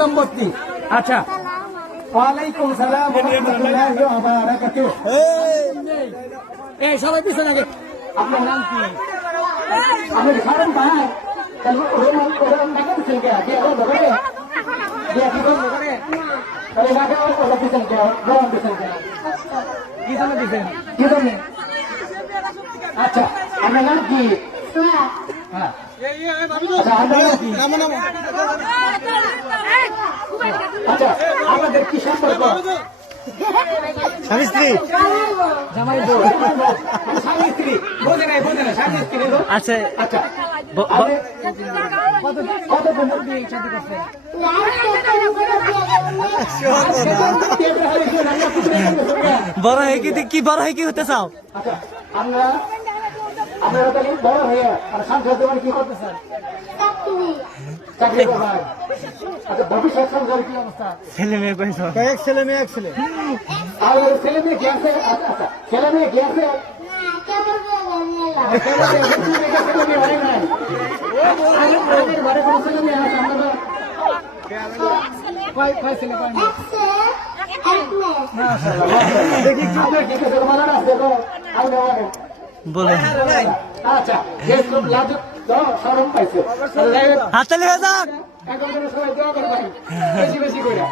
দম্পতি। আচ্ছা, ওয়ালাইকুম সালাম ওয়া রাহমাতুল্লাহি ওয়া বারাকাতুহু। এই সবাই পিছনে আগে। আপনার নাম কি? আমি সারন ভাই। রোমান কোরআন নাম কি কে? কে ও ধরে? কে কি করে? আরে রাখা ওটা পিছনে কে? রোমান পিছনে কে? কি জন্য দিবেন? কি জন্য? আচ্ছা, আপনার নাম কি? হ্যাঁ। আচ্ছা, আমাদের কি সম্পর্ক? স্বামী স্ত্রী, জামাই বউ, স্বামী স্ত্রী, বোঝে নাই স্বামী স্ত্রী। আচ্ছা আচ্ছা, কতদিন বিয়ে শাদী করছেন? বড় হয়ে কি বড় হয়ে কি হতে চাও? আচ্ছা, আমরা বড় হয়ে সংসার জীবনে কি করতে চাই? চাকরি করবেন। আচ্ছা, ভবিষ্যৎ সংসার কি অবস্থা? ছেলে মেয়ে এক ছেলে মেয়ে এক ছেলে। আর ছেলে মেয়ে কি আছে? আচ্ছা, ছেলে মেয়ে কি আছে? বলে আচ্ছা, সরম পাইছে হাততালি হয়ে যাক। এখন সবাই দোয়া করবেন বেশি বেশি করে।